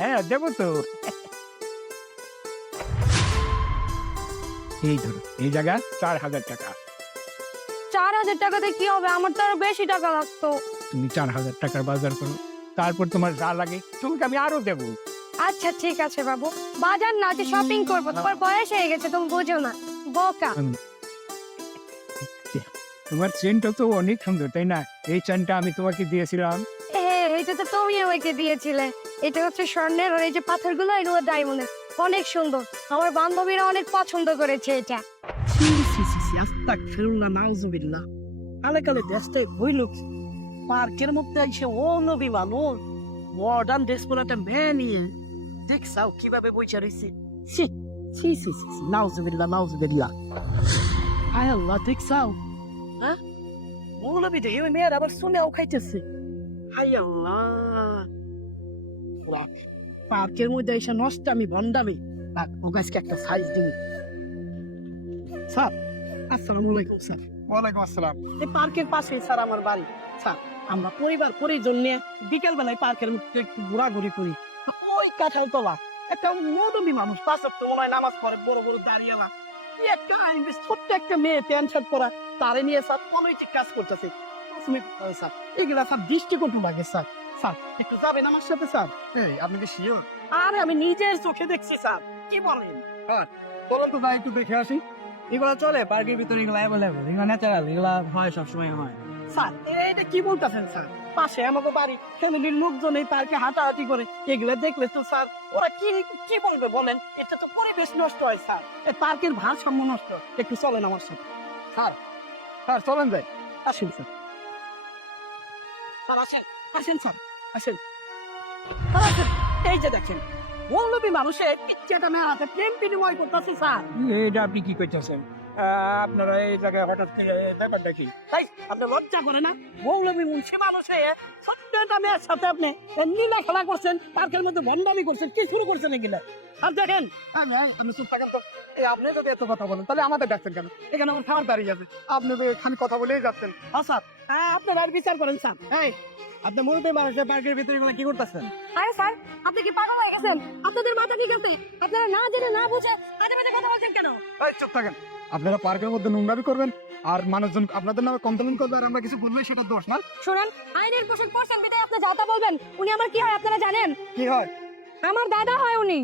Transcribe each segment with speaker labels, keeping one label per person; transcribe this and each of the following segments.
Speaker 1: হ্যাঁ দেবো তো। এই ধরো এই জায়গা চার হাজার টাকা।
Speaker 2: চার হাজার টাকাতে কি হবে? আমার তো আরও বেশি টাকা লাগতো।
Speaker 1: তুমি চার হাজার টাকার বাজার করো। তারপর তোমার যা লাগে তোমাকে আমি আরও দেবো।
Speaker 2: আচ্ছা ঠিক আছে বাবু। বাজার না যে শপিং করব। তোমার বয়স হয়ে গেছে তুমি বোঝো না। বোকা।
Speaker 1: তোমার চেনটা তো অনেক সুন্দর তাই না? এই চেনটা আমি তোমাকে দিয়েছিলাম।
Speaker 2: হ্যাঁ এটা তো তুমি আমাকে দিয়েছিলে। এটা হচ্ছে স্বর্ণের আর এই যে পাথরগুলো, এগুলো ডায়মন্ডের অনেক সুন্দর। আমার বান্ধবীরা অনেক পছন্দ করেছে এটা।
Speaker 3: আস্তাক ফিরুল্লাহ নাউজুবিল্লাহ। কালে কালে দেশটাই হইল পার্কের মধ্যে এসে ও নবী মানুষ মডার্ন ড্রেস পরে একটা মেয়ে নিয়ে। দেখছাও কীভাবে বইচা রয়েছে সি সি সি সি নাউজুবিল্লাহ নাউজুবিল্লাহ। আয় আল্লাহ দেখছাও হ্যাঁ? মৌলবী দেখে মেয়ের আবার শুনেও খাইতেছে। হাই আল্লাহ। পার্কের মধ্যে এসে নষ্ট আমি ভন্ডামি ও গাছকে একটা সাইজ স্যার আসসালামু আলাইকুম স্যার।
Speaker 1: ওয়ালাইকুম আসসালাম।
Speaker 3: এই পার্কের পাশে স্যার আমার বাড়ি। স্যার আমরা পরিবার পরিজন নিয়ে বিকেল বেলায় পার্কের মধ্যে একটু ঘোরাঘুরি করি। ওই কাঁঠাল তলা একটা মদমি মানুষ পাঁচ তো মনে হয় নামাজ পড়ে বড় বড় দাঁড়িয়েলা। একটা ছোট্ট একটা মেয়ে প্যান্ট শার্ট পরা তারে নিয়ে স্যার অনৈতিক কাজ করতেছে। স্যার এগুলা স্যার দৃষ্টিকটু লাগে স্যার। স্যার একটু যাবেন আমার সাথে স্যার।
Speaker 1: এই আপনি কি শিওর?
Speaker 3: আরে আমি নিজের চোখে দেখছি স্যার। কি বলেন?
Speaker 1: চলুন তো যাই একটু দেখে আসি।
Speaker 4: এগুলো চলে পার্কের ভিতরে এগুলো অ্যাভেলেবল এগুলো ন্যাচারাল এগুলো হয় সবসময় হয়।
Speaker 3: স্যার এটা কি বলতেছেন স্যার? পাশে আমাকে বাড়ি ফ্যামিলির লোকজন এই পার্কে হাঁটাহাঁটি করে এগুলো দেখলে তো স্যার ওরা কি কি বলবে বলেন? এটা তো পরিবেশ নষ্ট হয় স্যার। এই পার্কের ভারসাম্য নষ্ট। একটু চলেন আমার সাথে।
Speaker 1: স্যার চলেন যাই।
Speaker 3: আসেন স্যার। স্যার আসেন। আসেন স্যার। আসেন। এই যে দেখেন মৌলবী মানুষের ইচ্ছেটা মেয়ে হাতে প্রেম বিনিময় করতেছে স্যার।
Speaker 1: এটা আপনি কি করতেছেন আপনারা এই জায়গায় হঠাৎ করে ব্যাপারটা কি?
Speaker 3: তাই আপনি লজ্জা করে না? মৌলবী মুন্সি মানুষ হয়ে ছোট্ট একটা মেয়ের সাথে আপনি নীলা খেলা করছেন পার্কের মধ্যে বন্ডামি করছেন কি শুরু করছেন এগুলা? আর দেখেন
Speaker 1: আমি চুপ থাকেন তো। আপনি যদি এত কথা বলেন তাহলে আমাদের ডাকছেন কেন? এখানে আমার খাবার দাঁড়িয়ে আছে। আপনি তো এখানে কথা বলেই যাচ্ছেন।
Speaker 3: হ্যাঁ স্যার। হ্যাঁ আপনারা আর বিচার করেন স্যার।
Speaker 4: এই আপনি মুরব্বী মানুষের পার্কের ভিতরে এগুলো কি করতেছেন?
Speaker 2: আরে স্যার আপনি কি পাগল হয়ে গেছেন? আপনাদের মাথা ঠিক আছে? আপনারা না জেনে না বুঝে মাঝে মাঝে কথা বলছেন কেন?
Speaker 1: এই চুপ থাকেন। আপনারা পার্কের মধ্যে নোংরামি করবেন আর মানুষজন আপনাদের নামে কমপ্লেন করবে আর আমরা কিছু বললে সেটা দোষ না।
Speaker 2: শুনেন আইনের পোশাক পরছেন বিদায় আপনি যাতা বলবেন উনি আমার কি হয় আপনারা জানেন?
Speaker 1: কি হয়?
Speaker 2: আমার দাদা হয় উনি।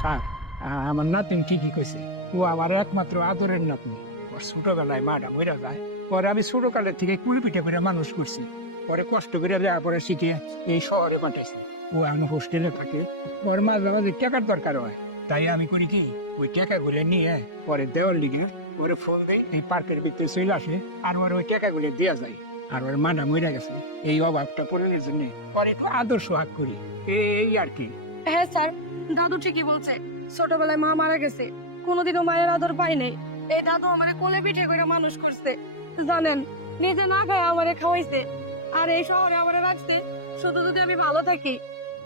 Speaker 1: স্যার আমার নাতিন ঠিকই কইছে। ও আমার একমাত্র আদরের নাতনি। ওর ছোটবেলায় মাটা মরে যায়। পরে আমি ছোটকালের থেকে কুড়ি পিঠে করে মানুষ করছি। পরে কষ্ট করে যাওয়া পরে শিখে এই শহরে পাঠাইছি। ও এখন হোস্টেলে থাকে। ওর মাঝে মাঝে টাকার দরকার হয়। তাই আমি করি কি, ওই টাকা গুলো নিয়ে পরে দেওয়ার লিগে ওরে ফোন দেই, এই পার্কের ভিতরে চলে আসে আর ওর ওই টাকা গুলো দেওয়া যায়। আর ওর মাটা মরে গেছে। এই অভাবটা পূরণের জন্য পরে একটু আদর্শ হাত করি। এই আর কি।
Speaker 2: হ্যাঁ স্যার, দাদু ঠিকই বলছে। ছোটবেলায় মা মারা গেছে। কোনোদিনও মায়ের আদর পাই নাই। এই দাদু আমারে কোলে পিঠে করে মানুষ করছে। জানেন, নিজে না খায় আমারে খাওয়াইছে। আর এই শহরে আমারে রাখছে, শুধু যদি আমি ভালো থাকি।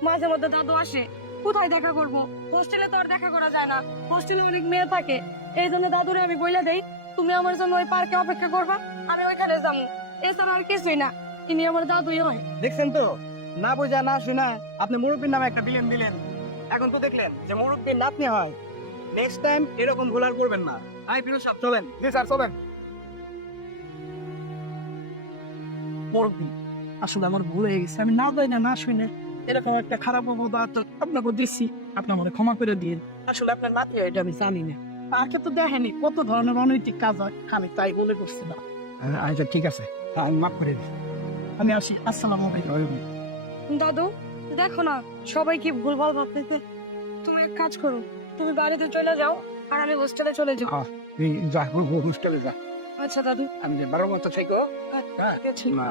Speaker 2: মাঝে মধ্যে দাদু আসে, কোথায় দেখা করব? হোস্টেলে তো আর দেখা করা যায় না। হোস্টেলে অনেক মেয়ে থাকে। এই জন্য দাদুরে আমি বইলা দেই, তুমি আমার জন্য ওই পার্কে অপেক্ষা করবা, আমি ওইখানে যাব এছাড়া আর কিছুই না। ইনি আমার দাদুই হয়।
Speaker 4: দেখছেন তো? না বোঝা, না শোনা, আপনি মুরব্বীর নামে একটা বিলেন দিলেন। এখন তো দেখলেন যে মুরব্বীর নাতনি হয়। নেক্সট টাইম এরকম ভুল আর করবেন না। আই ফিরোজ সাহেব চলেন।
Speaker 1: জি স্যার চলেন।
Speaker 3: মুরব্বী আসলে আমার ভুল হয়ে গেছে। আমি না যাই না না শুনে। এরকম একটা খারাপ অবদান আপনাকে দিচ্ছি আপনি আমাকে ক্ষমা করে দিন আসলে আপনার নাতি হয় এটা আমি জানি না। তাকে তো দেখেনি কত ধরনের অনৈতিক কাজ হয়। আমি তাই বলে করছি না।
Speaker 1: আচ্ছা ঠিক আছে। আমি মাফ করে দিই।
Speaker 3: আমি আসি। আসসালামু আলাইকুম।
Speaker 2: দাদু দেখো না সবাই কি ভুলভাল ভাবতেছে? তুমি এক কাজ করো তুমি বাড়িতে চলে যাও আর আমি হোস্টেলে চলে যাও
Speaker 1: তুই যা হোস্টেলে যা।
Speaker 2: আচ্ছা দাদু।
Speaker 1: আমি বারো মতো থেকো হ্যাঁ? না।